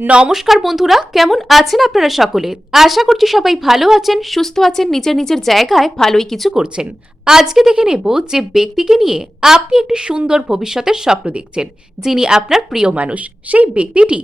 নমস্কার বন্ধুরা, কেমন আছেন আপনারা সকলে? আশা করছি সবাই ভালো আছেন, সুস্থ আছেন, নিজের নিজের জায়গায় ভালোই কিছু করছেন। আজকে দেখে নেব যে ব্যক্তিকে নিয়ে আপনি একটি সুন্দর ভবিষ্যতের স্বপ্ন দেখছেন, যিনি আপনার প্রিয় মানুষ। সেই ব্যক্তিটি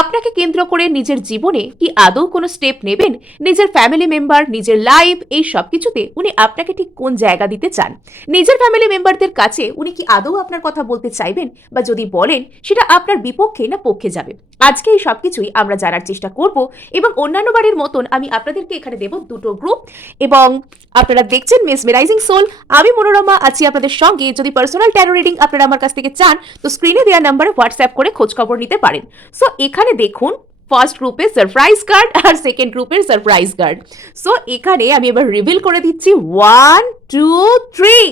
আপনাকে কেন্দ্র করে নিজের জীবনে কি আদৌ কোনো স্টেপ নেবেন? নিজের ফ্যামিলি মেম্বার, নিজের লাইফ, এই সব কিছুতে উনি আপনাকে ঠিক কোন জায়গা দিতে চান? নিজের ফ্যামিলি মেম্বারদের কাছে উনি কি আদৌ আপনার কথা বলতে চাইবেন, বা যদি বলেন সেটা আপনার বিপক্ষে না পক্ষে যাবে? আজকে এই সবকিছুই আমরা জানার চেষ্টা করব, এবং অন্যান্য বারের মতন আমি আপনাদেরকে এখানে দেব দুটো গ্রুপ। এবং আপনারা দেখছেন মেসমেরাইজিং সোল, আমি মনোরমা আছি আপনাদের সঙ্গে। যদি পার্সোনাল ট্যারো রিডিং আপনারা আমার কাছ থেকে চান, তো স্ক্রিনে দেওয়া নাম্বারে হোয়াটসঅ্যাপ করে খোঁজ খবর নিতে পারেন। সো এখানে দেখুন, ফার্স্ট গ্রুপের সারপ্রাইজ কার্ড আর সেকেন্ড গ্রুপের সারপ্রাইজ কার্ড। সো এখানে আমি এবার রিভিল করে দিচ্ছি 1 2 3।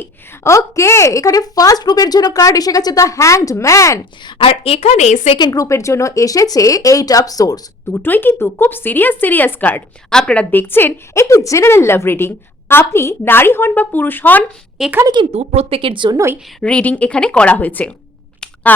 ওকে, এখানে ফার্স্ট গ্রুপের জন্য কার্ড এসে গেছে দ্য হ্যাংড ম্যান, আর এখানে সেকেন্ড গ্রুপের জন্য এসেছে 8 অফ সোর্স। দুটোই কিন্তু খুব সিরিয়াস কার্ড। আপনারা দেখছেন একটি জেনারেল লাভ রিডিং। আপনি নারী হন বা পুরুষ হন, এখানে কিন্তু প্রত্যেকের জন্যই রিডিং এখানে করা হয়েছে।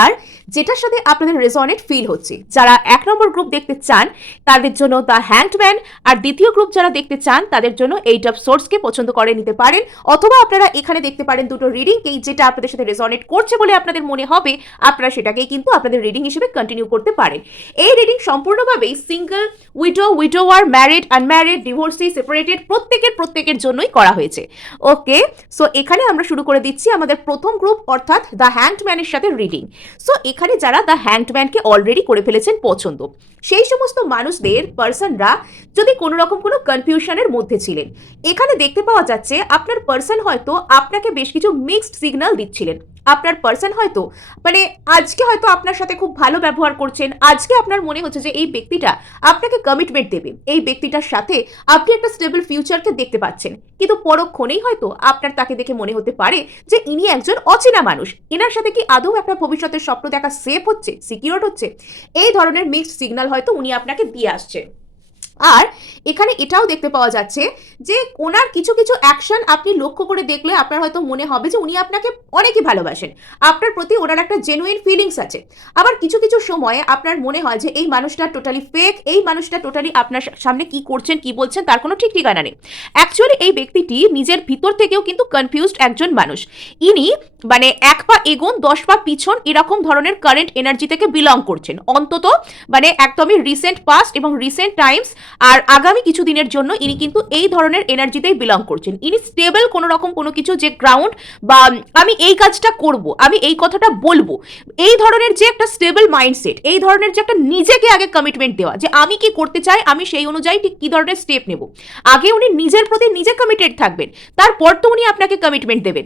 আর যেটার সাথে আপনাদের রেজনেট ফিল হচ্ছে, যারা 1 নম্বর গ্রুপ দেখতে চান তাদের জন্য দ্য হ্যাংডম্যান, আর দ্বিতীয় গ্রুপ যারা দেখতে চান তাদের জন্য 8 অফ সোর্সকে পছন্দ করে নিতে পারেন। অথবা আপনারা এখানে দেখতে পারেন দুটো রিডিংকেই, যেটা আপনাদের সাথে রেজনেট করছে বলে আপনাদের মনে হবে আপনারা সেটাকেই কিন্তু আপনাদের রিডিং হিসেবে কন্টিনিউ করতে পারেন। এই reading সম্পূর্ণভাবেই single, উইডোয়ার, married, unmarried, divorcee, separated, প্রত্যেকের জন্যই করা হয়েছে। ওকে, সো এখানে আমরা শুরু করে দিচ্ছি আমাদের প্রথম গ্রুপ, অর্থাৎ দ্য হ্যাংডম্যানের সাথে রিডিং। সো এখানে যারা দ্য হ্যাংডম্যানকে অলরেডি করে ফেলেছেন পছন্দ, সেই সমস্ত মানুষদের পার্সনরা যদি কোনো রকম কোনো কনফিউশনের মধ্যে ছিলেন, এখানে দেখতে পাওয়া যাচ্ছে আপনার পার্সন হয়তো আপনাকে বেশ কিছু মিক্সড সিগন্যাল দিচ্ছিলেন। আপনার পার্সন হয়তো আজকে হয়তো আপনার সাথে খুব ভালো ব্যবহার করছেন, আজকে আপনার মনে হচ্ছে যে এই ব্যক্তিটা আপনাকে কমিটমেন্ট দেবে, এই ব্যক্তিটার সাথে আপনি একটা স্টেবল ফিউচারকে দেখতে পাচ্ছেন। কিন্তু পরক্ষণেই হয়তো আপনার তাকে দেখে মনে হতে পারে যে ইনি একজন অচেনা মানুষ, এনার সাথে কি আদৌ একটা ভবিষ্যতের স্বপ্ন দেখা সেফ হচ্ছে, সিকিউর হচ্ছে? এই ধরনের মিক্সড সিগন্যাল হয়তো উনি আপনাকে দিয়ে আসছে। আর এখানে এটাও দেখতে পাওয়া যাচ্ছে যে ওনার কিছু কিছু অ্যাকশন আপনি লক্ষ্য করে দেখলে আপনার হয়তো মনে হবে যে উনি আপনাকে অনেকই ভালোবাসেন, আপনার প্রতি ওনার একটা জেনুইন ফিলিংস আছে। আবার কিছু কিছু সময়ে আপনার মনে হয় যে এই মানুষটা টোটালি ফেক, এই মানুষটা টোটালি আপনার সামনে কি করছেন কি বলছেন তার কোনো ঠিক ঠিকানা নেই। অ্যাকচুয়ালি এই ব্যক্তিটি নিজের ভিতর থেকেও কিন্তু কনফিউজড একজন মানুষ। ইনি এক পা এগোন 10 পা পিছন এরকম ধরনের কারেন্ট এনার্জি থেকে বিলং করছেন, অন্তত একদমই রিসেন্ট পাস্ট এবং রিসেন্ট টাইমস। আর আগামী কিছু দিনের জন্য ইনি কিন্তু এই ধরনের এনার্জিতেই বিলং করছেন। ইনি স্টেবল কোনো রকম কোনো কিছু যে গ্রাউন্ড, বা আমি এই কাজটা করব, আমি এই কথাটা বলবো, এই ধরনের যে একটা স্টেবল মাইন্ডসেট, এই ধরনের যে একটা নিজেকে আগে কমিটমেন্ট দেওয়া যে আমি কি করতে চাই, আমি সেই অনুযায়ী ঠিক কি ধরনের স্টেপ নেব, আগে উনি নিজের প্রতি নিজে কমিটেড থাকবেন, তারপর তো উনি আপনাকে কমিটমেন্ট দেবেন।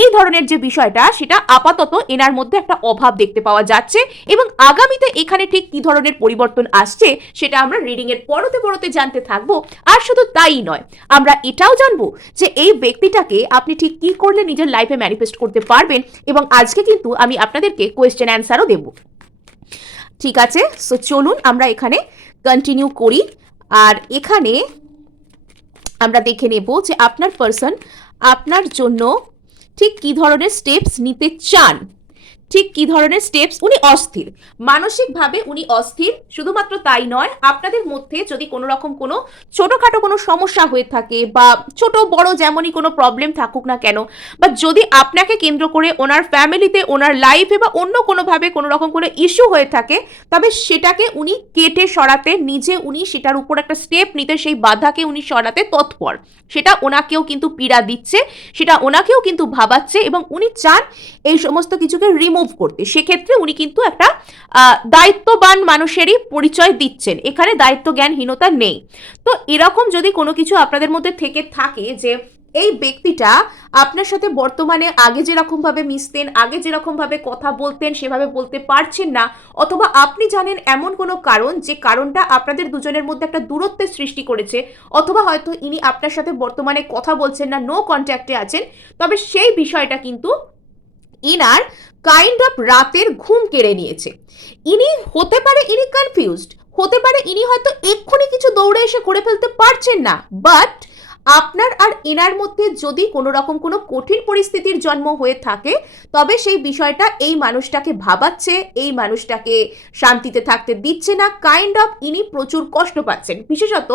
এই ধরনের যে বিষয়টা, সেটা আপাতত এনার মধ্যে একটা অভাব দেখতে পাওয়া যাচ্ছে, এবং আগামীতে এখানে ঠিক কি ধরনের পরিবর্তন আসছে সেটা আমরা রিডিং এর পরতে জানতে থাকবো। আর শুধু তাই নয়, আমরা এটাও জানবো যে এই ব্যক্তিটাকে আপনি ঠিক কি করলে নিজের লাইফে ম্যানিফেস্ট করতে পারবেন, এবং আজকে কিন্তু আমি আপনাদেরকে কোয়েশ্চেন অ্যান্সারও দেব। ঠিক আছে, সো চলুন আমরা এখানে কন্টিনিউ করি। আর এখানে আমরা দেখে নেব যে আপনার পার্সন আপনার জন্য ঠিক কি ধরনের স্টেপস নিতে চান, ঠিক কি ধরনের স্টেপস। উনি অস্থির, মানসিকভাবে উনি অস্থির। শুধুমাত্র তাই নয়, আপনাদের মধ্যে যদি কোনো রকম কোনো ছোটোখাটো কোনো সমস্যা হয়ে থাকে, বা ছোট বড় যেমনই কোনো প্রবলেম থাকুক না কেন, বা যদি আপনাকে কেন্দ্র করে ওনার ফ্যামিলিতে, ওনার লাইফে বা অন্য কোনোভাবে কোনো রকম কোনো ইস্যু হয়ে থাকে, তবে সেটাকে উনি কেটে সরাতে, নিজে উনি সেটার উপর একটা স্টেপ নিতে, সেই বাধাকে উনি সরাতে তৎপর। সেটা ওনাকেও কিন্তু পীড়া দিচ্ছে, সেটা ওনাকেও কিন্তু ভাবাচ্ছে, এবং উনি চান এই সমস্ত কিছুকে রিমুভ করতে। সেক্ষেত্রে উনি কিন্তু একটা দায়িত্ববান মানুষেরই পরিচয় দিচ্ছেন, এখানে দায়িত্ব জ্ঞানহীনতা নেই। তো এরকম যদি কোনো কিছু আপনাদের মধ্যে থেকে থাকে যে এই ব্যক্তিটা আপনার সাথে বর্তমানে আগে যেরকম ভাবে মিশতেন, আগে যেরকম ভাবে কথা বলতেন সেভাবে বলতে পারছেন না, অথবা আপনি জানেন এমন কোনো কারণ যে কারণটা আপনাদের দুজনের মধ্যে একটা দূরত্বের সৃষ্টি করেছে, অথবা হয়তো ইনি আপনার সাথে বর্তমানে কথা বলছেন না, নো কন্ট্যাক্টে আছেন, তবে সেই বিষয়টা কিন্তু ইনার কাইন্ড অফ রাতের ঘুম কেড়ে নিয়েছে। ইনি হতে পারে ইনি কনফিউজড, হতে পারে ইনি হয়তো এক্ষুনি কিছু দৌড়ে এসে করে ফেলতে পারছেন না, বাট আপনার আর এনার মধ্যে যদি কোনো রকম কোনো কঠিন পরিস্থিতির জন্ম হয়ে থাকে, তবে সেই বিষয়টা এই মানুষটাকে ভাবাচ্ছে, এই মানুষটাকে শান্তিতে থাকতে দিচ্ছে না, কাইন্ড অফ ইনি প্রচুর কষ্ট পাচ্ছেন। বিশেষত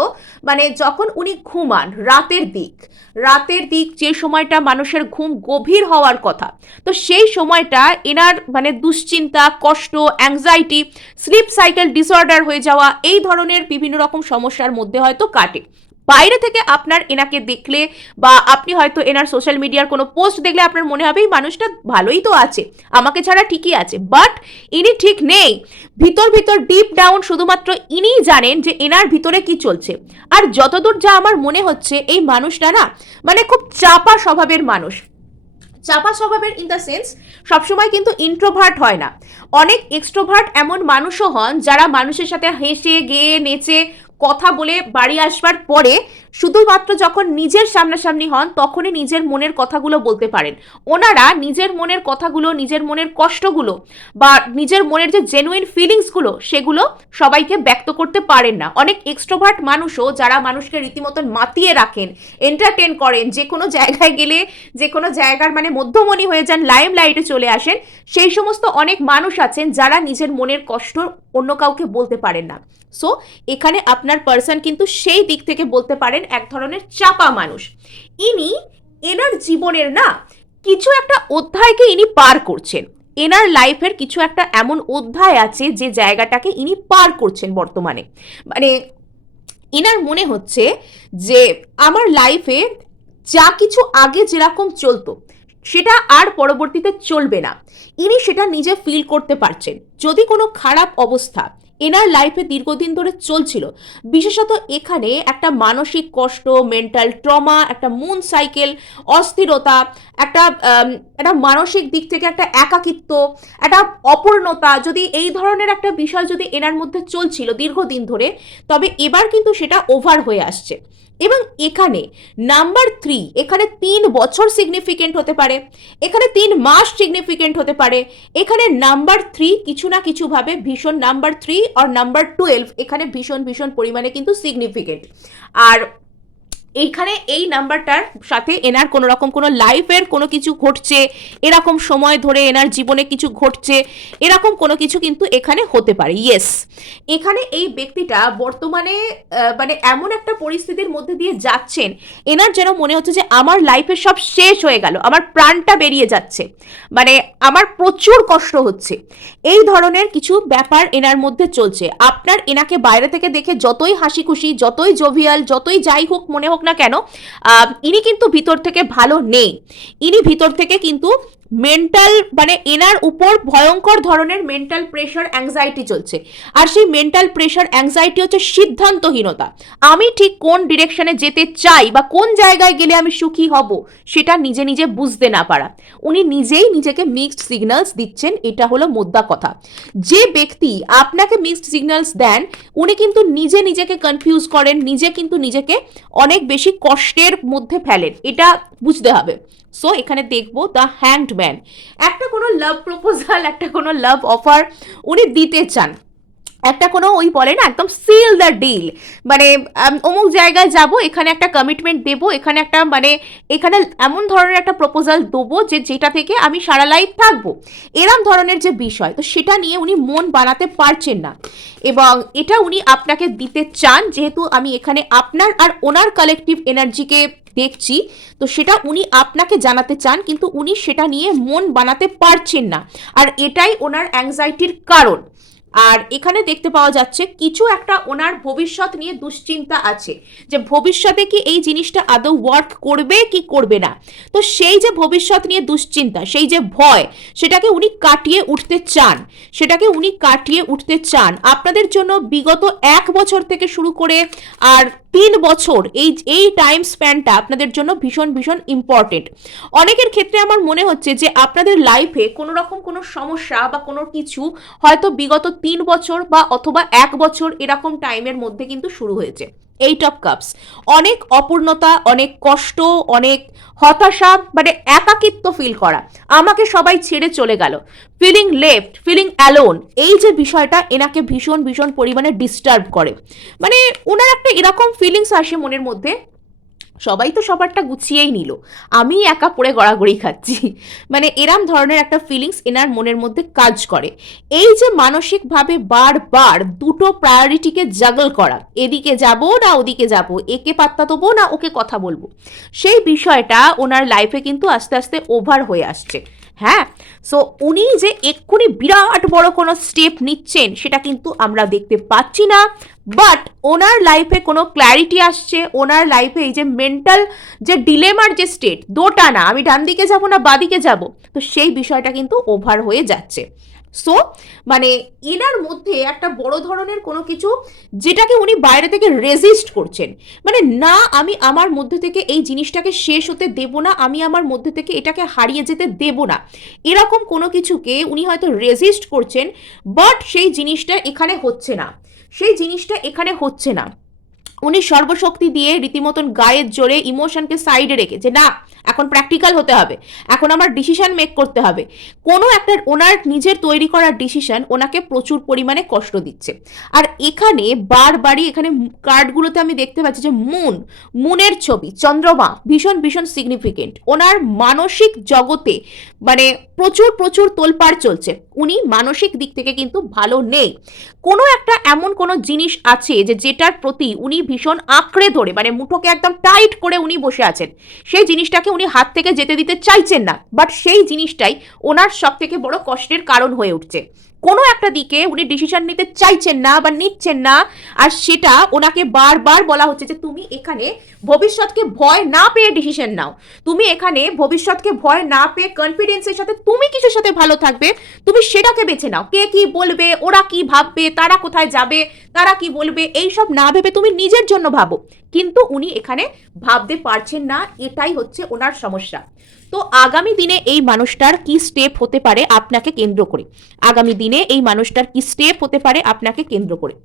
মানে যখন উনি ঘুমান রাতের দিক যে সময়টা মানুষের ঘুম গভীর হওয়ার কথা, তো সেই সময়টা এনার মানে দুশ্চিন্তা, কষ্ট, অ্যাংজাইটি, স্লিপ সাইকেল ডিসঅর্ডার হয়ে যাওয়া, এই ধরনের বিভিন্ন রকম সমস্যার মধ্যে হয়তো কাটে। বাইরে থেকে আপনার এনাকে দেখলে বা আপনি হয়তো এনার সোশ্যাল মিডিয়ার কোনো পোস্ট দেখলে আপনার মনে হবে এই মানুষটা ভালোই তো আছে, আমাকে ছাড়া ঠিকই আছে, বাট ইনি ঠিক নেই। ভিতর ভিতর ডিপ ডাউন শুধুমাত্র ইনিই জানেন যে এনার ভিতরে কি চলছে। আর যতদূর যা আমার মনে হচ্ছে এই মানুষটা না মানে খুব চাপা স্বভাবের মানুষ। চাপা স্বভাবের ইন দ্য সেন্স সবসময় কিন্তু ইন্ট্রোভার্ট হয় না, অনেক এক্সট্রোভার্ট এমন মানুষও হন যারা মানুষের সাথে হেসে গেয়ে নেচে কথা বলে বাড়ি আসবার পরে শুধুমাত্র যখন নিজের সামনাসামনি হন তখনই নিজের মনের কথাগুলো বলতে পারেন। ওনারা নিজের মনের কথাগুলো, নিজের মনের কষ্টগুলো বা নিজের মনের যে জেনুইন ফিলিংসগুলো সেগুলো সবাইকে ব্যক্ত করতে পারেন না। অনেক এক্সট্রোভার্ট মানুষও যারা মানুষকে রীতিমতন মাতিয়ে রাখেন, এন্টারটেন করেন, যে কোনো জায়গায় গেলে যে কোনো জায়গার মানে মধ্যমণি হয়ে যান, লাইম লাইটে চলে আসেন, সেই সমস্ত অনেক মানুষ আছেন যারা নিজের মনের কষ্ট অন্য কাউকে বলতে পারেন না। সো এখানে আপনার পার্সন কিন্তু সেই দিক থেকে বলতে পারেন এক ধরনের চাপা মানুষ। ইনি এনার জীবনের না কিছু একটা অধ্যায়কে ইনি পার করছেন, এনার লাইফের কিছু একটা এমন অধ্যায় আছে যে জায়গাটাকে ইনি পার করছেন বর্তমানে। মানে এনার মনে হচ্ছে যে আমার লাইফে যা কিছু আগে যেরকম চলতো সেটা আর পরবর্তীতে চলবে না, ইনি সেটা নিজে ফিল করতে পারছেন। যদি কোনো খারাপ অবস্থা এনার লাইফে দীর্ঘদিন ধরে চলছিল, বিশেষত এখানে একটা মানসিক কষ্ট, মেন্টাল ট্রমা, একটা মুন সাইকেল, অস্থিরতা, একটা একটা মানসিক দিক থেকে একটা একাকিত্ব, একটা অপূর্ণতা, যদি এই ধরনের একটা বিষয় যদি এনার মধ্যে চলছিল দীর্ঘদিন ধরে, তবে এবার কিন্তু সেটা ওভার হয়ে আসছে। এবং এখানে নাম্বার 3, এখানে 3 বছর সিগনিফিকেন্ট হতে পারে, এখানে 3 মাস সিগনিফিকেন্ট হতে পারে, এখানে নাম্বার 3 কিছু না কিছু ভাবে ভীষণ, নাম্বার 3 আর নাম্বার 12 এখানে ভীষণ ভীষণ পরিমাণে কিন্তু সিগনিফিকেন্ট। আর এইখানে এই নাম্বারটার সাথে এনার কোনো রকম কোনো লাইফের কোনো কিছু ঘটছে, এরকম সময় ধরে এনার জীবনে কিছু ঘটছে, এরকম কোনো কিছু কিন্তু এখানে হতে পারে। ইয়েস, এখানে এই ব্যক্তিটা বর্তমানে মানে এমন একটা পরিস্থিতির মধ্যে দিয়ে যাচ্ছেন, এনার যেন মনে হচ্ছে যে আমার লাইফে সব শেষ হয়ে গেল, আমার প্রাণটা বেরিয়ে যাচ্ছে, মানে আমার প্রচুর কষ্ট হচ্ছে, এই ধরনের কিছু ব্যাপার এনার মধ্যে চলছে। আপনার এনাকে বাইরে থেকে দেখে যতই হাসি খুশি, যতই জোভিয়াল, যতই যাই হোক মনে হোক না কেন, ইনি কিন্তু ভিতর থেকে ভালো নেই। ইনি ভিতর থেকে কিন্তু মেন্টাল মানে এনার উপর ভয়ঙ্কর ধরনের মেন্টাল প্রেশার, অ্যাংজাইটি চলছে। আর সেই মেন্টাল প্রেশার, অ্যাংজাইটি হচ্ছে সিদ্ধান্তহীনতা। আমি ঠিক কোন ডিরেকশনে যেতে চাই বা কোন জায়গায় গেলে আমি সুখী হব সেটা নিজে নিজে বুঝতে না পারা। উনি নিজেই নিজেকে মিক্সড সিগন্যালস দিচ্ছেন, এটা হলো মোদ্দা কথা। যে ব্যক্তি আপনাকে মিক্সড সিগন্যালস দেন উনি কিন্তু নিজে নিজেকে কনফিউজ করেন, নিজে কিন্তু নিজেকে অনেক বেশি কষ্টের মধ্যে ফেলেন, এটা বুঝতে হবে। সো এখানে দেখবো দ্য হ্যাংড ম্যান, একটা কোনো লাভ প্রপোজাল, একটা কোনো লাভ অফার উনি দিতে চান, একটা কোনো ওই বলে না একদম সিল দ্য ডিল, মানে অমুক জায়গায় যাব, এখানে একটা কমিটমেন্ট দেব, এখানে একটা মানে এখানে এমন ধরনের একটা প্রপোজাল দেবো যে যেটা থেকে আমি সারা লাইফ থাকবো, এরম ধরনের যে বিষয়, তো সেটা নিয়ে উনি মন বানাতে পারছেন না এবং এটা উনি আপনাকে দিতে চান। যেহেতু আমি এখানে আপনার আর ওনার কালেকটিভ এনার্জিকে দেখছি, তো সেটা উনি আপনাকে জানাতে চান, কিন্তু উনি সেটা নিয়ে মন বানাতে পারছেন না, আর এটাই ওনার অ্যাংজাইটির কারণ। আর এখানে দেখতে পাওয়া যাচ্ছে কিছু একটা ওনার ভবিষ্যৎ নিয়ে দুশ্চিন্তা আছে, যে ভবিষ্যতে কি এই জিনিসটা আদৌ ওয়ার্ক করবে কি করবে না। তো সেই যে ভবিষ্যৎ নিয়ে দুশ্চিন্তা, সেই যে ভয়, সেটাকে উনি কাটিয়ে উঠতে চান, সেটাকে উনি কাটিয়ে উঠতে চান। আপনাদের জন্য বিগত 1 বছর থেকে শুরু করে আর 3 বছর এই টাইম স্প্যানটা আপনাদের জন্য ভীষণ ভীষণ ইম্পর্টেন্ট। অনেকের ক্ষেত্রে আমার মনে হচ্ছে যে আপনাদের লাইফে কোনো রকম কোনো সমস্যা বা কোনো কিছু হয়তো বিগত 3 বছর বা অথবা 1 বছর এরকম টাইমের মধ্যে কিন্তু শুরু হয়েছে। 8 অফ কাপস, অনেক অপূর্ণতা, অনেক কষ্ট, অনেক হতাশা, মানে একাকিত্ব ফিল করা, আমাকে সবাই ছেড়ে চলে গেল, ফিলিং লেফট, ফিলিং অ্যালোন, এই যে বিষয়টা এনাকে ভীষণ ভীষণ পরিমাণে ডিস্টার্ব করে। মানে ওনার একটা এরকম ফিলিংস আসে মনের মধ্যে সবাই তো সবারটা গুছিয়েই নিল, আমি একা পড়ে গড়াগড়ি খাচ্ছি। মানে এরম ধরনের একটা ফিলিংস এনার মনের মধ্যে কাজ করে। এই যে মানসিকভাবে বারবার দুটো প্রায়োরিটিকে জাগল করা, এদিকে যাব না ওদিকে যাব, একে পাত্তা দেবো না ওকে কথা বলবো, সেই বিষয়টা ওনার লাইফে কিন্তু আস্তে আস্তে ওভার হয়ে আসছে। হ্যাঁ, সো উনি যে এক্ষুনি বিরাট বড় কোনো স্টেপ নিচ্ছেন সেটা কিন্তু আমরা দেখতে পাচ্ছি না। বাট ওনার লাইফে কোনো ক্ল্যারিটি আসছে, ওনার লাইফে এই যে মেন্টাল যে ডিলেমার যে স্টেট, দোটানা, আমি ডান দিকে যাব না বাদিকে যাব, তো সেই বিষয়টা কিন্তু ওভার হয়ে যাচ্ছে। সো মানে এনার মধ্যে একটা বড় ধরনের কোনো কিছু যেটাকে উনি বাইরে থেকে রেজিস্ট করছেন, মানে না আমি আমার মধ্যে থেকে এই জিনিসটাকে শেষ হতে দেব না, আমি আমার মধ্যে থেকে এটাকে হারিয়ে যেতে দেব না, এরকম কোনো কিছুকে উনি হয়তো রেজিস্ট করছেন। বাট সেই জিনিসটা এখানে হচ্ছে না, সেই জিনিসটা এখানে হচ্ছে না। উনি সর্বশক্তি দিয়ে রীতিমতন গায়ের জোরে ইমোশনকে সাইডে রেখে যে না এখন প্র্যাকটিক্যাল হতে হবে, এখন আমার ডিসিশন মেক করতে হবে, কোনো একটা ওনার নিজের তৈরি করার ডিসিশন ওনাকে প্রচুর পরিমাণে কষ্ট দিচ্ছে। আর এখানে বারবারই এখানে কার্ডগুলোতে আমি দেখতে পাচ্ছি যে মুনের ছবি, চন্দ্রমা ভীষণ ভীষণ সিগনিফিকেন্ট ওনার মানসিক জগতে, মানে প্রচুর প্রচুর তোলপাড় চলছে, উনি মানসিক দিক থেকে কিন্তু ভালো নেই। কোনো একটা এমন কোনো জিনিস আছে যে যেটার প্রতি উনি ভীষণ আঁকড়ে ধরে, মানে মুঠোকে একদম টাইট করে উনি বসে আছেন, সেই জিনিসটাকে উনি হাত থেকে যেতে দিতে চাইছেন না, বাট সেই জিনিসটাই ওনার সব থেকে বড় কষ্টের কারণ হয়ে উঠছে। কোনো একটা দিকে উনি ডিসিশন নিতে চাইছেন না বা নিচ্ছেন না, আর সেটা ওনাকে বারবার বলা হচ্ছে যে তুমি এখানে ভবিষ্যৎকে ভয় না পেয়ে ডিসিশন নাও, তুমি এখানে ভবিষ্যৎকে ভয় না পেয়ে কনফিডেন্সের সাথে তুমি কিছুর সাথে ভালো থাকবে, তুমি সেটাকে বেছে নাও। কে কি বলবে, ওরা কি ভাববে, তারা কোথায় যাবে, তারা কি বলবে, এইসব না ভেবে তুমি নিজের জন্য ভাবো। কিন্তু উনি এখানে ভাবতে পারছেন না, এটাই হচ্ছে ওনার সমস্যা। তো আগামী দিনে এই মানুষটার কি স্টেপ হতে পারে আপনাকে কেন্দ্র করে, আগামী দিনে এই মানুষটার কি স্টেপ হতে পারে আপনাকে কেন্দ্র করে,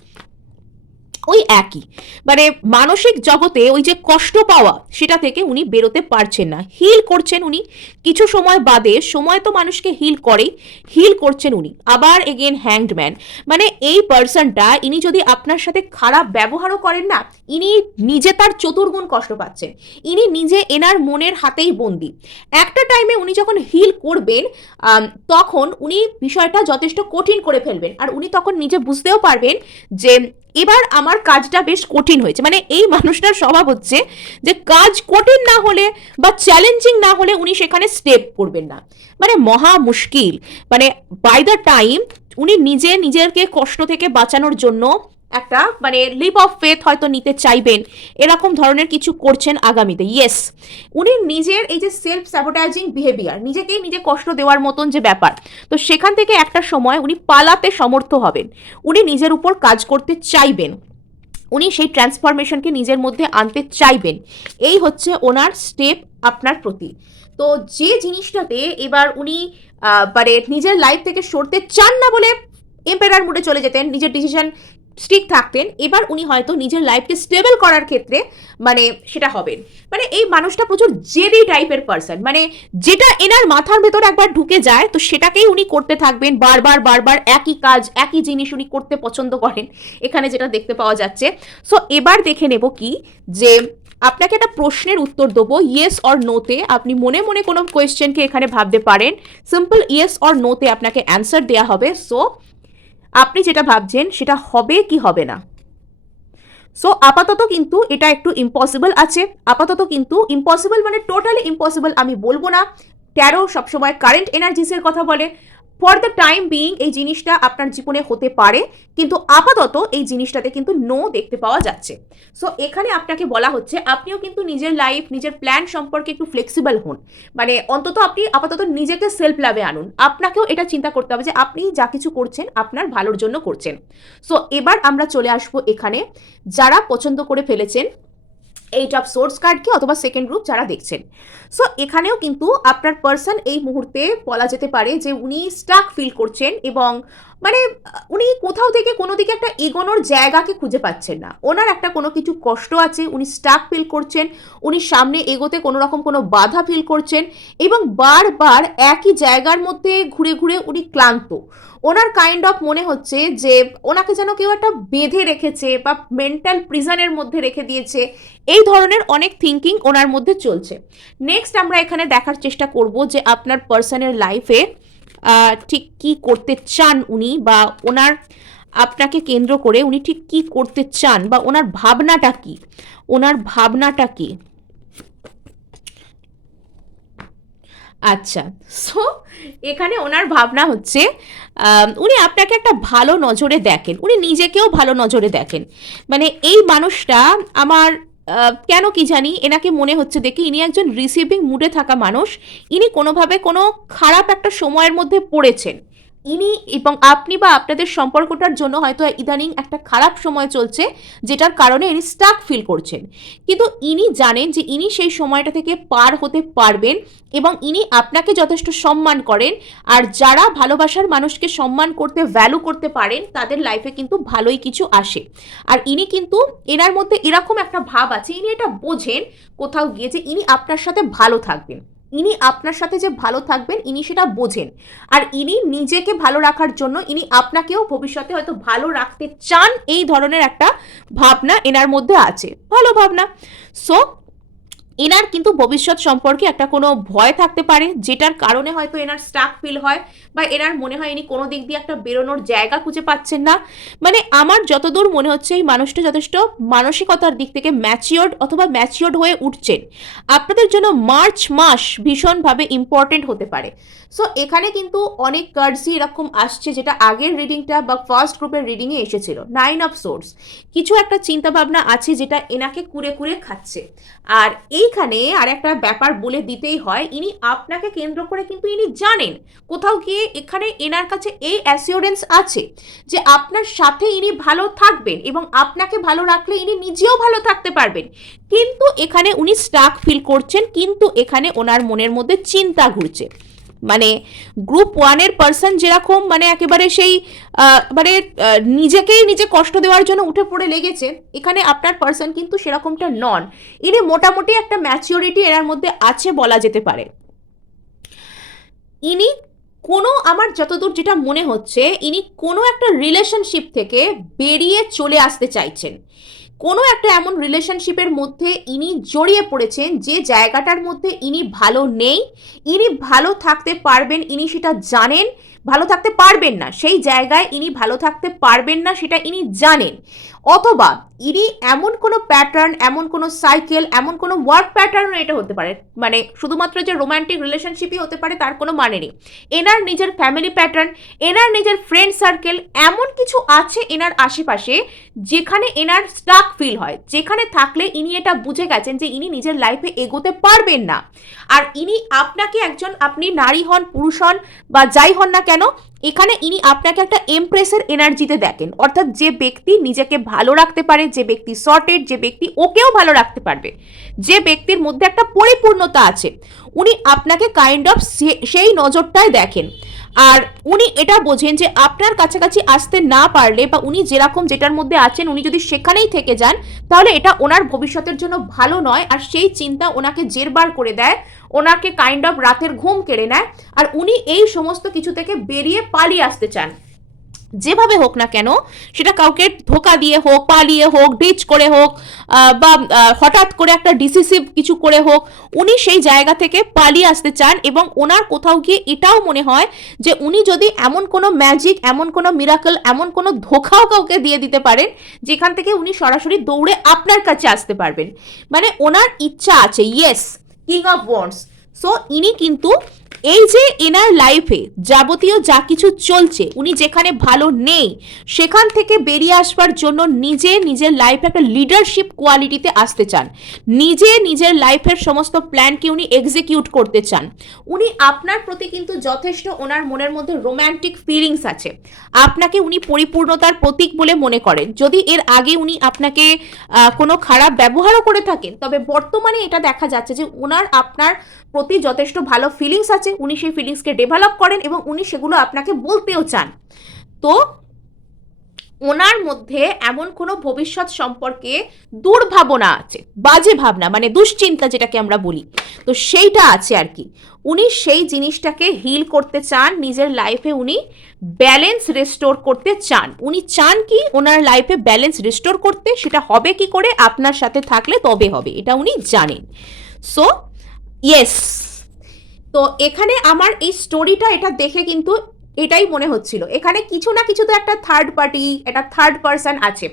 ওই একই, মানে মানসিক জগতে ওই যে কষ্ট পাওয়া সেটা থেকে উনি বেরোতে পারছেন না, হিল করছেন উনি কিছু সময় বাদে, সময় তো মানুষকে হিল করেই, হিল করছেন উনি আবার এগেন হ্যাংড ম্যান। মানে এই পার্সনটা ইনি যদি আপনার সাথে খারাপ ব্যবহারও করেন না, ইনি নিজে তার চতুর্গুণ কষ্ট পাচ্ছেন, ইনি নিজে এনার মনের হাতেই বন্দি। একটা টাইমে উনি যখন হিল করবেন তখন উনি বিষয়টা যথেষ্ট কঠিন করে ফেলবেন, আর উনি তখন নিজে বুঝতেও পারবেন যে এবার আমার কাজটা বেশ কঠিন হয়েছে। মানে এই মানুষটার স্বভাব হচ্ছে যে কাজ কঠিন না হলে বা চ্যালেঞ্জিং না হলে উনি সেখানে স্টেপ করবেন না, মানে মহা মুশকিল। মানে বাই দ্য টাইম উনি নিজে নিজেকে কষ্ট থেকে বাঁচানোর জন্য একটা মানে লিপ অফ ফেথ হয়তো নিতে চাইবেন, এরকম ধরনের কিছু করছেন আগামীতে। ইয়েস, উনি নিজের এই যে সেলফ স্যাবোটাইজিং বিহেভিয়ার, নিজেকেই নিজে কষ্ট দেওয়ার মতন যে ব্যাপার, তো সেখান থেকে একটা সময় উনি পালাতে সমর্থ হবেন, উনি নিজের উপর কাজ করতে চাইবেন, উনি সেই ট্রান্সফরমেশনকে নিজের মধ্যে আনতে চাইবেন। এই হচ্ছে ওনার স্টেপ আপনার প্রতি। তো যে জিনিসটাতে এবার উনি মানে নিজের লাইফ থেকে সরতে চান না বলে এম্পায়ার মুডে চলে যেতেন, নিজের ডিসিশন স্ট্রিক থাকতেন, এবার উনি হয়তো নিজের লাইফকে স্টেবল করার ক্ষেত্রে মানে সেটা হবেন। মানে এই মানুষটা প্রচুর জেদি টাইপের পার্সন, মানে যেটা এনার মাথার ভেতর একবার ঢুকে যায় তো সেটাকেই উনি করতে থাকবেন, বারবার বারবার একই কাজ একই জিনিস উনি করতে পছন্দ করেন, এখানে যেটা দেখতে পাওয়া যাচ্ছে। সো এবার দেখে নেব কি, যে আপনাকে একটা প্রশ্নের উত্তর দেবো ইয়েস অর নোতে, আপনি মনে মনে কোনো কোয়েশ্চেনকে এখানে ভাবতে পারেন, সিম্পল ইয়েস অর নোতে আপনাকে অ্যান্সার দেওয়া হবে। সো আপনি যেটা ভাবছেন সেটা হবে কি হবে না। সো আপাতত কিন্তু এটা একটু ইম্পসিবল আছে, আপাতত কিন্তু ইম্পসিবল মানে টোটালি ইম্পসিবল আমি বলবো না। ট্যারো সবসময় কারেন্ট এনার্জিসের কথা বলে, ফর দ্য টাইম বিইং এই জিনিসটা আপনার জীবনে হতে পারে, কিন্তু আপাতত এই জিনিসটাতে কিন্তু নো দেখতে পাওয়া যাচ্ছে। সো এখানে আপনাকে বলা হচ্ছে আপনিও কিন্তু নিজের লাইফ নিজের প্ল্যান সম্পর্কে একটু ফ্লেক্সিবল হন, মানে অন্তত আপনি আপাতত নিজেকে সেলফ লাভে আনুন, আপনাকেও এটা চিন্তা করতে হবে যে আপনি যা কিছু করছেন আপনার ভালোর জন্য করছেন। সো এবার আমরা চলে আসবো এখানে যারা পছন্দ করে ফেলেছেন এইট অফ সোর্স কার্ডকে অথবা সেকেন্ড গ্রুপ যারা দেখছেন। সো এখানেও কিন্তু আপনার পার্সন এই মুহূর্তে বলা যেতে পারে যে উনি স্টাক ফিল করছেন এবং মানে উনি কোথাও থেকে কোনো দিকে একটা এগোনোর জায়গাকে খুঁজে পাচ্ছেন না। ওনার একটা কোনো কিছু কষ্ট আছে, উনি স্টাক ফিল করছেন, উনি সামনে এগোতে কোনো রকম কোনো বাধা ফিল করছেন এবং বারবার একই জায়গার মধ্যে ঘুরে ঘুরে উনি ক্লান্ত। ওনার কাইন্ড অফ মনে হচ্ছে যে ওনাকে যেন কেউ একটা বেঁধে রেখেছে বা মেন্টাল প্রিজনের মধ্যে রেখে দিয়েছে। এই ধরনের অনেক থিঙ্কিং ওনার মধ্যে চলছে। নেক্সট আমরা এখানে দেখার চেষ্টা করব যে আপনার পার্সনের লাইফে ঠিক কি করতে চান উনি, বা ওনার আপনাকে কেন্দ্র করে উনি ঠিক কি করতে চান, বা ওনার ভাবনাটা কি, ওনার ভাবনাটা কি। আচ্ছা, সো এখানে ওনার ভাবনা হচ্ছে উনি আপনাকে একটা ভালো নজরে দেখেন, উনি নিজেকেও ভালো নজরে দেখেন। মানে এই মানুষটা আমার কেন কি জানি এনাকে মনে হচ্ছে দেখে ইনি একজন রিসিভিং মুডে থাকা মানুষ। ইনি কোনোভাবে কোনো খারাপ একটা সময়ের মধ্যে পড়েছেন। ইনি এবং আপনি বা আপনাদের সম্পর্কটার জন্য হয়তো ইদানিং একটা খারাপ সময় চলছে, যেটার কারণে ইনি স্টাক ফিল করছেন। কিন্তু ইনি জানেন যে ইনি সেই সময়টা থেকে পার হতে পারবেন এবং ইনি আপনাকে যথেষ্ট সম্মান করেন। আর যারা ভালোবাসার মানুষকে সম্মান করতে, ভ্যালু করতে পারেন, তাদের লাইফে কিন্তু ভালোই কিছু আসে। আর ইনি কিন্তু, এনার মধ্যে এরকম একটা ভাব আছে, ইনি এটা বোঝেন কোথাও গিয়ে যে ইনি আপনার সাথে ভালো থাকবেন, ইনি আপনার সাথে যে ভালো থাকবেন ইনি সেটা বোঝেন। আর ইনি নিজেকে ভালো রাখার জন্য ইনি আপনাকেও ভবিষ্যতে হয়তো ভালো রাখতে চান, এই ধরনের একটা ভাবনা এনার মধ্যে আছে, ভালো ভাবনা। সো এনার কিন্তু ভবিষ্যৎ সম্পর্কে একটা কোনো ভয় থাকতে পারে, যেটার কারণে হয়তো এনার স্টাক ফিল হয়, বা এনার মনে হয় ইনি কোনো দিক দিয়ে একটা বেরোনোর জায়গা খুঁজে পাচ্ছেন না। মানে আমার যতদূর মনে হচ্ছে এই মানুষটা যথেষ্ট মানসিকতার দিক থেকে ম্যাচিওর্ড অথবা ম্যাচিওর্ড হয়ে উঠছেন। আপনাদের জন্য মার্চ মাস ভীষণভাবে ইম্পর্টেন্ট হতে পারে। সো এখানে কিন্তু অনেক কার্ডসই এরকম আসছে, যেটা আগের রিডিংটা বা ফার্স্ট গ্রুপের রিডিংয়ে এসেছিল। 9 অফ সোর্স, কিছু একটা চিন্তাভাবনা আছে যেটা এনাকে কুরে কুরে খাচ্ছে। আর এইখানে আর একটা ব্যাপার বলে দিতেই হয়, ইনি আপনাকে কেন্দ্র করে কিন্তু ইনি জানেন কোথাও গিয়ে এখানে এনার কাছে এই অ্যাসিওরেন্স আছে যে আপনার সাথে ইনি ভালো থাকবেন এবং আপনাকে ভালো রাখলে ইনি নিজেও ভালো থাকতে পারবেন। কিন্তু এখানে উনি স্টাক ফিল করছেন, কিন্তু এখানে ওনার মনের মধ্যে চিন্তা ঘুরছে। মানে গ্রুপ ওয়ানের পার্সন যেরকম মানে একেবারে সেই মানে নিজেকেই নিজে কষ্ট দেওয়ার জন্য উঠে পড়ে লেগেছে, এখানে আপনার পার্সন কিন্তু সেরকমটা নন। ইনি মোটামুটি একটা ম্যাচিওরিটি এর মধ্যে আছে বলা যেতে পারে। ইনি কোনো, আমার যতদূর যেটা মনে হচ্ছে, ইনি কোনো একটা রিলেশনশিপ থেকে বেরিয়ে চলে আসতে চাইছেন। কোনো একটা এমন রিলেশনশিপের মধ্যে ইনি জড়িয়ে পড়েছেন যে জায়গাটার মধ্যে ইনি ভালো নেই, ইনি ভালো থাকতে পারবেন ইনি সেটা জানেন, ভালো থাকতে পারবেন না সেই জায়গায় ইনি ভালো থাকতে পারবেন না সেটা ইনি জানেন। অথবা ইনি এমন কোনো প্যাটার্ন, এমন কোনো সাইকেল, এমন কোনো ওয়ার্ক প্যাটার্ন এটা হতে পারে, মানে শুধুমাত্র যে রোম্যান্টিক রিলেশনশিপই হতে পারে তার কোনো মানে নেই। এনার নিজের ফ্যামিলি প্যাটার্ন, এনার নিজের ফ্রেন্ড সার্কেল, এমন কিছু আছে এনার আশেপাশে যেখানে এনার স্টাক ফিল হয়, যেখানে থাকলে ইনি এটা বুঝে গেছেন যে ইনি নিজের লাইফে এগোতে পারবেন না। আর ইনি আপনাকে একজন, আপনি নারী হন, পুরুষ হন বা যাই হন না কেন, এখানে ইনি আপনাকে একটা এমপ্রেসের এনার্জিতে দেখেন। অর্থাৎ যে ব্যক্তি নিজেকে ভালো রাখতে পারে, যে ব্যক্তি সর্টেড, যে ব্যক্তি ওকেও ভালো রাখতে পারবে, যে ব্যক্তির মধ্যে একটা পরিপূর্ণতা আছে, উনি আপনাকে কাইন্ড অফ সেই নজরটায় দেখেন। আর উনি এটা বোঝেন যে আপনার কাছাকাছি আসতে না পারলে, বা উনি যেরকম যেটার মধ্যে আছেন উনি যদি সেখানেই থেকে যান, তাহলে এটা ওনার ভবিষ্যতের জন্য ভালো নয়। আর সেই চিন্তা ওনাকে জেরবার করে দেয়, ওনাকে কাইন্ড অফ রাতের ঘুম কেড়ে নেয়। আর উনি এই সমস্ত কিছু থেকে বেরিয়ে পালিয়ে আসতে চান, যেভাবে হোক না কেন, সেটা কাউকে ধোকা দিয়ে হোক, পালিয়ে হোক, ডিচ করে হোক, বা হঠাৎ করে একটা ডিসিসিভ কিছু করে হোক, উনি সেই জায়গা থেকে পালিয়ে আসতে চান। এবং ওনার কোথাও গিয়ে এটাও মনে হয় যে উনি যদি এমন কোনো ম্যাজিক, এমন কোনো মিরাকল, এমন কোনো ধোকাও কাউকে দিয়ে দিতে পারেন যেখান থেকে উনি সরাসরি দৌড়ে আপনার কাছে আসতে পারবেন। মানে ওনার ইচ্ছা আছে, yes, king of wands. So ইনি কিন্তু এই যে এনার লাইফে যাবতীয় যা কিছু চলছে, উনি যেখানে ভালো নেই সেখান থেকে বেরিয়ে আসবার জন্য নিজে নিজের লাইফে একটা লিডারশিপ কোয়ালিটিতে আসতে চান, নিজে নিজের লাইফের সমস্ত প্ল্যানকে উনি এক্সিকিউট করতে চান। উনি আপনার প্রতি কিন্তু যথেষ্ট, ওনার মনের মধ্যে রোম্যান্টিক ফিলিংস আছে, আপনাকে উনি পরিপূর্ণতার প্রতীক বলে মনে করেন। যদি এর আগে উনি আপনাকে কোনো খারাপ ব্যবহারও করে থাকেন, তবে বর্তমানে এটা দেখা যাচ্ছে যে ওনার আপনার প্রতি যথেষ্ট ভালো ফিলিংস আছে, উনি সেই ফিলিংসকে ডেভেলপ করেন এবং উনি সেগুলো আপনাকে বলতেও চান। তো ওনার মধ্যে এমন কোনো ভবিষ্যৎ সম্পর্কে দুর্ভাবনা আছে, বাজে ভাবনা, মানে দুশ্চিন্তা যেটাকে আমরা বলি, তো সেইটা আছে আর কি। উনি সেই জিনিসটাকে হিল করতে চান, নিজের লাইফে উনি ব্যালেন্স রেস্টোর করতে চান। উনি চান কি ওনার লাইফে ব্যালেন্স রেস্টোর করতে, সেটা হবে কি করে, আপনার সাথে থাকলে তবে হবে, এটা উনি জানেন। সো ইয়েস, তো এখানে আমার এই স্টোরিটা এটা দেখে কিন্তু এটাই মনে হচ্ছিল, এখানে কিছু না কিছু তো একটা থার্ড পার্টি, একটা থার্ড পার্সন আছে।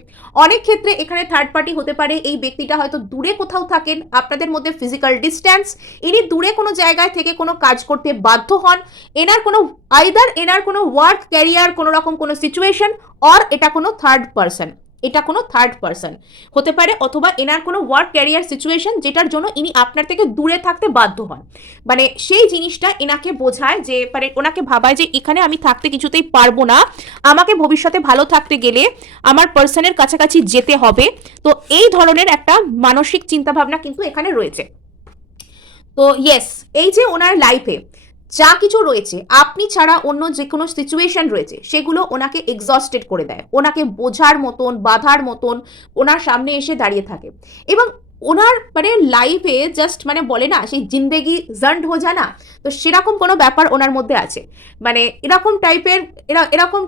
অনেক ক্ষেত্রে এখানে থার্ড পার্টি হতে পারে, এই ব্যক্তিটা হয়তো দূরে কোথাও থাকেন, আপনাদের মধ্যে ফিজিক্যাল ডিস্ট্যান্স, ইনি দূরে কোনো জায়গায় থেকে কোনো কাজ করতে বাধ্য হন, এনার কোনো আইদার এনার কোনো ওয়ার্ক ক্যারিয়ার কোনো রকম কোনো সিচুয়েশন, অর এটা কোনো থার্ড পার্সন, এটা কোনো থার্ড পার্সন হতে পারে, অথবা এনার কোনো ওয়ার্ক ক্যারিয়ার সিচুয়েশন যেটার জন্য ইনি আপনার থেকে দূরে থাকতে বাধ্য হন। মানে সেই জিনিসটা এনাকে বোঝায় যে, মানে ওনাকে ভাবায় যে এখানে আমি থাকতে কিছুতেই পারবো না, আমাকে ভবিষ্যতে ভালো থাকতে গেলে আমার পার্সনের কাছাকাছি যেতে হবে। তো এই ধরনের একটা মানসিক চিন্তাভাবনা কিন্তু এখানে রয়েছে। তো ইয়েস, এই যে ওনার লাইফে যা কিছু রয়েছে, আপনি ছাড়া অন্য যে কোনো সিচুয়েশন রয়েছে, সেগুলো ওনাকে এক্সস্টেড করে দেয়, ওনাকে বোঝার মতন, বাধার মতন ওনার সামনে এসে দাঁড়িয়ে থাকে। এবং ওনার মানে লাইফে জাস্ট মানে বলে না সেই জিন্দেগি জন্ড হো জানা, তো সেরকম কোনো ব্যাপার ওনার মধ্যে আছে। মানে এরকম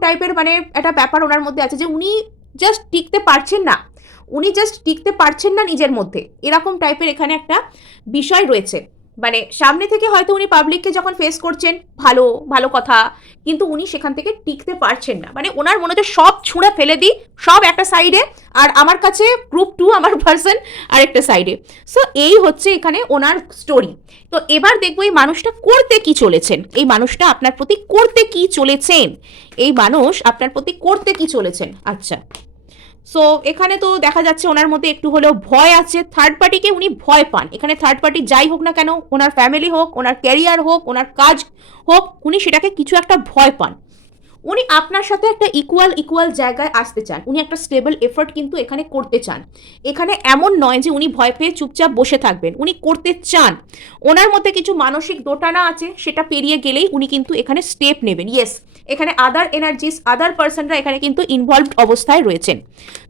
টাইপের মানে একটা ব্যাপার ওনার মধ্যে আছে যে উনি জাস্ট টিকতে পারছেন না, উনি জাস্ট টিকতে পারছেন না নিজের মধ্যে, এরকম টাইপের এখানে একটা বিষয় রয়েছে। মানে সামনে থেকে হয়তো উনি পাবলিককে যখন ফেস করছেন, ভালো ভালো কথা, কিন্তু উনি সেখান থেকে টিকতে পারছেন না। মানে ওনার মনে হচ্ছে সব ছুঁড়ে ফেলে দিই, সব একটা সাইডে, আর আমার কাছে গ্রুপ 2 আমার পার্সন আরেকটা সাইডে। সো এই হচ্ছে এখানে ওনার স্টোরি। তো এবার দেখবো এই মানুষটা করতে কি চলেছেন, এই মানুষটা আপনার প্রতি করতে কি চলেছেন, এই মানুষ আপনার প্রতি করতে কি চলেছেন। আচ্ছা, সো এখানে তো দেখা যাচ্ছে ওনার মধ্যে একটু হলেও ভয় আছে, থার্ড পার্টিকে উনি ভয় পান। এখানে থার্ড পার্টি যাই হোক না কেন, ওনার ফ্যামিলি হোক, ওনার ক্যারিয়ার হোক, ওনার কাজ হোক, উনি সেটাকে কিছু একটা ভয় পান। উনি আপনার সাথে একটা ইকুয়াল জায়গায় আসতে চান, উনি একটা স্টেবল এফোর্ট কিন্তু এখানে করতে চান। এখানে এমন নয় যে উনি ভয় পেয়ে চুপচাপ বসে থাকবেন, উনি করতে চান। ওনার মধ্যে কিছু মানসিক দোটানা আছে, সেটা পেরিয়ে গেলেই উনি কিন্তু এখানে স্টেপ নেবেন। ইয়েস, এখানে আদার এনার্জিস, আদার পার্সনরা এখানে কিন্তু ইনভলভড অবস্থায় রয়েছেন।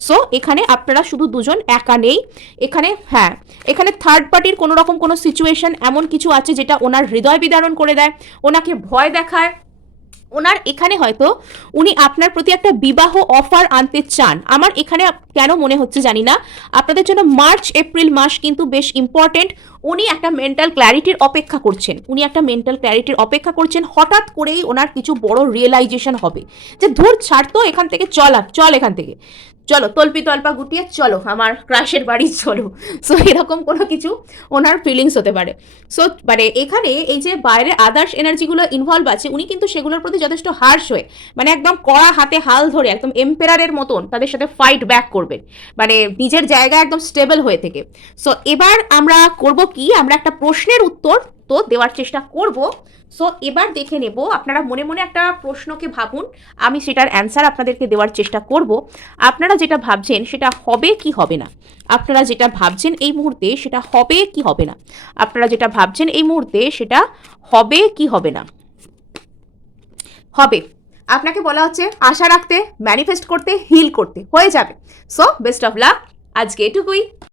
সো এখানে আপনারা শুধু দুজন একা নেই, এখানে হ্যাঁ, এখানে থার্ড পার্টির কোনো রকম কোনো সিচুয়েশন এমন কিছু আছে যেটা ওনার হৃদয় বিদারণ করে দেয়, ওনাকে ভয় দেখায়। ওনার এখানে হয়তো উনি আপনার প্রতি একটা বিবাহ অফার আনতে চান। আমার এখানে কেন মনে হচ্ছে জানি না, আপনাদের জন্য মার্চ এপ্রিল মাস কিন্তু বেশ ইম্পর্টেন্ট। উনি একটা মেন্টাল ক্ল্যারিটির অপেক্ষা করছেন, উনি একটা মেন্টাল ক্ল্যারিটির অপেক্ষা করছেন। হঠাৎ করেই ওনার কিছু বড় রিয়েলাইজেশন হবে যে ধুর ছাড়তো, এখান থেকে চল এখান থেকে চলো, তল্পা গুটিয়ে চলো আমার ক্রাশের বাড়ি চলো। সো এরকম কোনো কিছু ওনার ফিলিংস হতে পারে। সো মানে এখানে এই যে বাইরে আদার্স এনার্জিগুলো ইনভলভ আছে, উনি কিন্তু সেগুলোর প্রতি যথেষ্ট হার্শ হয়ে, মানে একদম কড়া হাতে হাল ধরে একদম এম্পেরারের মতন তাদের সাথে ফাইট ব্যাক করবেন, মানে নিজের জায়গায় একদম স্টেবল হয়ে থেকে। সো এবার আমরা করব কি, আমরা একটা প্রশ্নের উত্তর তো দেওয়ার চেষ্টা করব। সো এবার দেখে নেব, আপনারা মনে মনে একটা প্রশ্নকে ভাবুন, আমি সেটার অ্যান্সার আপনাদেরকে দেওয়ার চেষ্টা করব। আপনারা যেটা ভাবছেন সেটা হবে কি হবে না, আপনারা যেটা ভাবছেন এই মুহূর্তে সেটা হবে কি হবে না, আপনারা যেটা ভাবছেন এই মুহূর্তে সেটা হবে কি হবে না। হবে, আপনাকে বলা হচ্ছে আশা রাখতে, ম্যানিফেস্ট করতে, হিল করতে, হয়ে যাবে। সো বেস্ট অফ লাক, আজকে এটুকুই।